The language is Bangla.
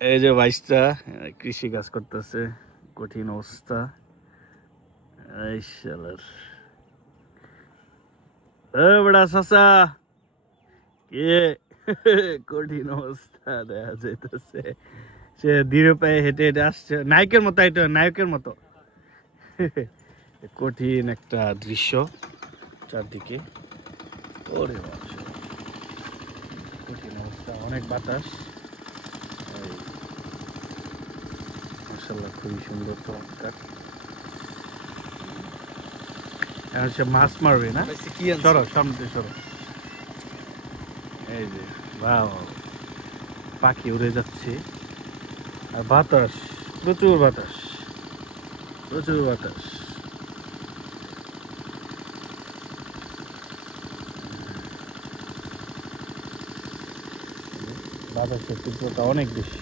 এই যে বাইশটা কৃষি কাজ করতেছে, কঠিন অবস্থা। এই শালার বড়া চাচা কে কঠিন অবস্থা দেখা যাইতেছে। সে ধীরে পায়ে হেঁটে হেঁটে আসছে, নায়কের মতো এটা, নায়কের মতো। কঠিন একটা দৃশ্য চারদিকে। ওরে বাবা, কঠিন অবস্থা, অনেক বাতাস। মাশাআল্লাহ খুবই সুন্দর, চমৎকার। এখন সে মাছ মারবে না? সরো সামনে সরো। এই যে বাহ, পাখি উড়ে যাচ্ছে আর বাতাস, প্রচুর বাতাস, প্রচুর বাতাস। বাতাসের তীব্রতা অনেক বেশি।